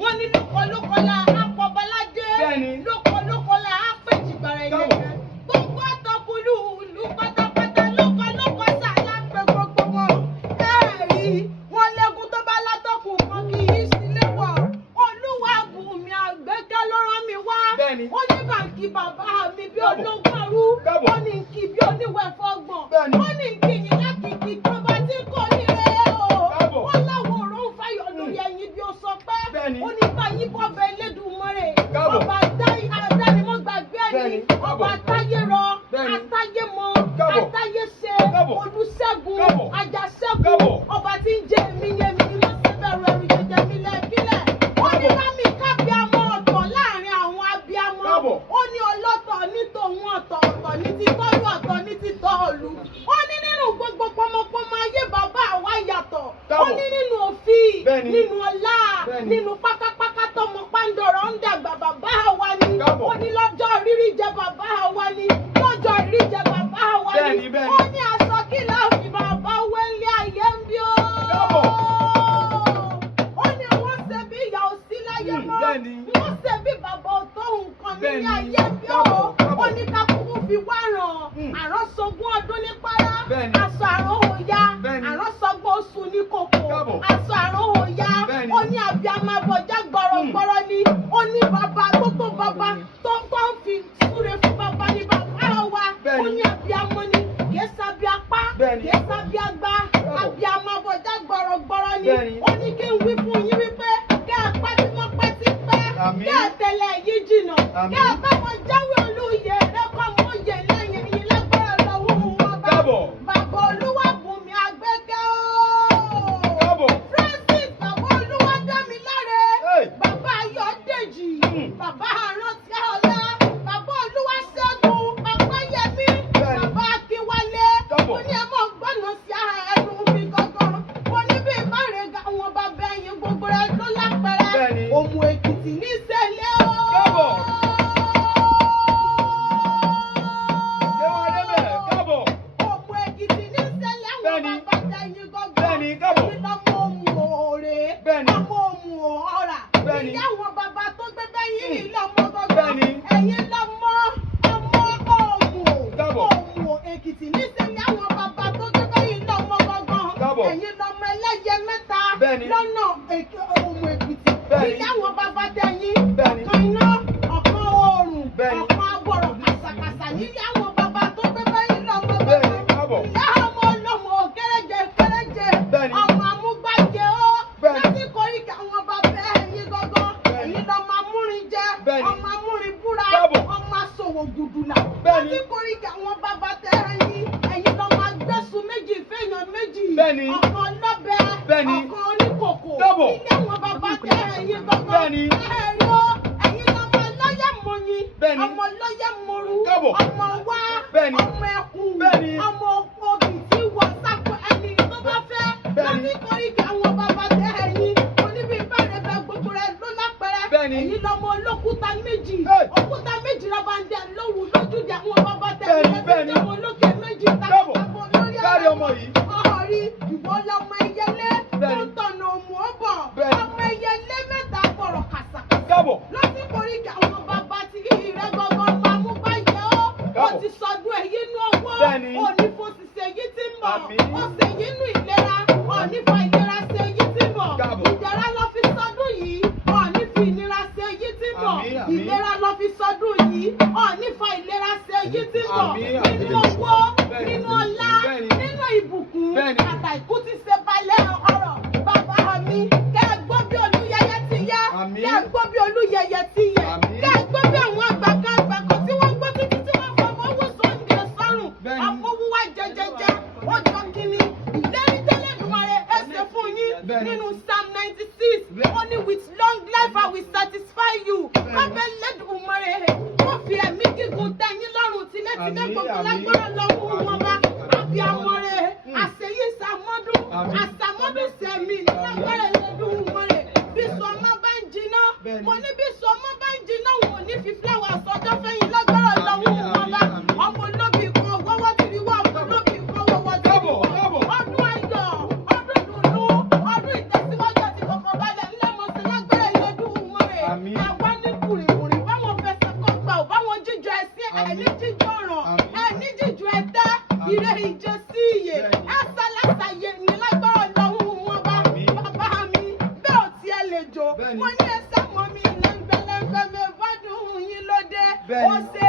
Wọ́n ní lóko la àpọ̀ baládé. Lóko la àpèjì gbàrà ilé. Gbogbo àtọkùlù ìlú pátápátá lóko sàlá pé gbogbo wọn. Ẹ̀rí wọn lẹ́gùn tó bá látọkùn kan kì í sílé wọ̀. Olúwa bùnmi àgbẹ̀kẹ́ ló rán mi wá. Ó ní bàǹkì bàbá mi bí olóńgbàrú. Ó ní kí bí oníwẹ̀ fọ́gbọ̀n. Ó ní kí yín lákìkí tó bá tí kò ní rẹ̀ o. Wọ́n láwọn òró ń fayọ̀ lórí ẹyin bí ó sọ pé. Ó ní báyìí bọ́ bẹ Elédùmarè. Ọba àdánimọ̀ gbàgbé ẹni. Ọba àtayé rọ. Àtayé mọ. Àtayé ṣe. Olùṣègùn. Àjàṣẹ́gun. Ọba tí ń jẹ èmi yẹmi ni wọ́n ti bẹ̀rù ẹ̀rù jẹjẹ mi lẹ́kílẹ̀. Ó ní lámì kábíámọ̀ ọ̀tọ̀ láàrin àwọn abíámọ̀. Ó ní ọlọ́tọ̀ ní tòun ọ̀tọ̀ ní títọ́lù ọ̀tọ̀ ní títọ́ọ̀lù. Ó ní nínú gbogbo pọmọpọmọ ayé bàbá àwa yàtọ̀. Ó ní nínú òfin, nínú ọlá, nínú pákápáká tọmọ pàǹdọ̀rọ̀ ń dàgbà bàbá àwa ni. Ó ní lọ́jọ́ rírí jẹ bàbá àwa ni. Lọ́jọ́ rírí jẹ bàbá àwa ni. Ó ní aṣọ kí láàfin bàbá wẹ́lẹ́ ayé ń bí ó. Ó ní wọ́n ṣe bí ìyá òsí láyé mọ́. Wọ́n ṣe bí bàbá òtó nǹkan nílé ayé bí ó. Ó ní ká kúkú fi wá ràn. Àrọ́sọgún ọdún ní párá. Aṣọ àrùn òya. Àrọ́sọgbọ́n oṣù ní kòkò. Aṣọ àrùn òya. Ó ní abiyamọ abọjá gbọrọgbọrọ ni. Ó ní bàbá tó bàbá tó ń fi súre fún bàbá ní bàbá wa. Ó ní abiyamọ ni. Kìí sábì apá. Kìí sábì agbá. Abiyamọ abọjá gbọrọgbọrọ ni. Ó ní kí n wí fún yín wípé kẹ́ ẹ pẹ́ tí mo pẹ́ ti pẹ́. Kẹ́ ẹ tẹ̀lé yìí jìnnà. Kẹ́ ẹ bá wọn jáwé olúyè rẹ́kọ̀ mọ́ yẹ lẹ́yìn yìí lágbára lọ́wọ́ wọn bá. Bàbá olúwa bùnmi àgbẹ̀kẹ́ o. Francis bàbá olúwa dá mi láre. Bàbá Ayọ̀dèjì. Bàbá Àrántí ọlá. Bàbá olúwa ṣẹ́gun. Ọpẹ́yẹmí. Bàbá Akínwálé. Mo ní ẹ mọ̀ gbọ́nà sí ẹnu mi gangan. Mo ní bí ìbárega wọn bá bẹ́yìn gbogbo rẹ̀ ló lápẹ̀rẹ̀. Òmù Èkìtì ní ìṣẹ̀lẹ̀ o. Òmù Èkìtì ní ìṣẹ̀lẹ̀ àwọn bàbá tẹ̀yìn gangan. Ẹ̀yin lọ́mọ Omuo rè. Ọmọ Omuo ọ̀rà. Ìyá àwọn bàbá tó gbé bẹ́yìn ilé ọmọ gangan. Ẹ̀yin lọ́mọ Omuo Èkìtì ní ìṣẹ̀lẹ̀ àwọn bàbá tó gbé bẹ́yìn ilé ọmọ gangan. Ẹ̀yin lọ́mọ ẹlẹ́yẹ mẹ́ta lọ́nà Òmù Èkìtì. Ilé àwọn bàbá tẹ̀yìn. Ọ̀kan iná, ọ̀kan oòrùn, ọ̀kan agbọ̀rọ̀ kàṣàkàṣà nílé àwọn bàbá tó gbé bẹ́yìn ilé ọmọ gangan. Ìyá ọmọ ọlọ́mọ kéréje. Ọmọ amúgbájẹ ó. Láti koríki àwọn bàbá ẹ̀yìn gangan. Ẹ̀yin lọ́mọ amúrin jẹ. Ọmọ amúrin búra. Ọmọ aṣòwò gùdùlà. Láti koríki àwọn bàbá tẹ ẹ̀yìn. Ẹ̀yin lọ́mọ agbẹ́sùn méjì fẹ́yàn méjì. Ọ̀kan lọ́bẹ̀. Ọ̀kan oníkòkò. Ilé àwọn bàbá tẹ ẹ̀yìn gangan. Ẹ̀rí ó. Ẹ̀yin lọ́mọ lọ́yà mọ̀yìn. Ọmọ lọ́yà mọ̀rú. Ọmọ wá. Ọmọ ẹkùn. Ọmọ obì tí wọ́n sápò ẹni tó bá fẹ́. Láti koríki àwọn bàbá tẹ ẹ̀yìn. Oníbi ìbárẹ̀bẹ̀ gbogbo rẹ̀ ló lápẹ̀rẹ̀. Ẹ̀yin lọ́mọ olókúta méjì. Òkúta méjì lọ́ba ń dẹ lówù lójúde àwọn bàbá tẹ ẹ̀yìn. Ọmọ olókè méjì tàbí lórí ọ̀rí ìwọ lọmọ ẹyẹlé tó ń tọ̀nà Omuo bọ̀. Ọmọ ẹyẹlé mẹ́ta bọ̀rọ̀ kàṣàkàṣà. Láti koríki àwọn bàbá tí ìrẹ́ gbọ́ngàn máa mú báyẹ̀ ó. Ó ti sọdún èyí nú owó. Òní fò sì ṣe èyí tí ń bọ̀. Ó ṣe èyí nú ìlera. Òní fa ìlera ṣe èyí tí ń bọ̀. Ìdẹ̀ra lọ fi sọdún yìí. Òní fi ìnira ṣe èyí tí ń bọ̀. Ìlera lọ fi sọdún yìí. Òní fa ìlera ṣe èyí tí ń bọ̀. Nínú owó, nínú ọlá, nínú ìbùkún. Àtà ìkú ti ṣe balẹ̀ ọ̀rọ̀. Bàbá mi, kẹ́ ẹ gbọ́ bí olúyẹyẹ ti yá. Kẹ́ ẹ gbọ́ bí olúyẹyẹ ti yẹ. Kẹ́ ẹ gbọ́ bí àwọn àgbàkan tí wọ́n gbọ́ títí tí wọ́n fọmọ owó sóúnjẹ sọ́rùn. Ọmọ owó wá jẹjẹjẹ. Wọ́n jọ kíni. Ìlérí tẹ́lẹ̀dùmarè ẹsẹ̀ fún yín. Nínú Psalm 96. Ó ní with long life I will satisfy you. Ọbẹ̀ lẹ́dùmarè. Wọ́n fi ẹ̀mí gígùn tẹ́yìn lọ́rùn tilétilé gbogbo lágbára lọ́wọ́ wọn bá. Abiyamọ rẹ̀. Àṣeyí sàmọ́dún. Àṣàmọ́dún sẹ̀mí lágbára lẹ́dùmarè. Bí sọmọ bá ń jiná. Mo ní bí sọmọ bá ń jiná wọn ò ní fi fúláwà sọjọ́ fẹ́yìn lágbára lọ́wọ́ wọn bá. Ọmọ olóbì kan wọ́wọ́ tìrí wá ọmọ olóbì kan wọ́wọ́ tìrí wá. Ọdún ayọ̀, ọdún dùnú, ọdún ìtẹ̀síwájú àti kọ̀kọ̀balẹ̀ ńlá mọ̀ sí lágbára ìlẹ́dùn. àwa ní kùrìkùrì báwọn fẹsẹ̀ kọ́ gbà ò báwọn jíjọ ẹsẹ̀ ẹni jíjọ ràn ẹni jíjọ ẹ̀dá ire ìjẹ sí iye ẹsẹ̀lẹ́sàyè ní lágbára lọ́hùn wọn bàbá mi bẹ́ẹ̀ ò tiẹ̀ lè jò mo ní ẹsẹ̀ mọ́ mi lẹ́ngbẹ̀lẹ́ngbẹ̀ mi bá dùn yín lóde ó ṣe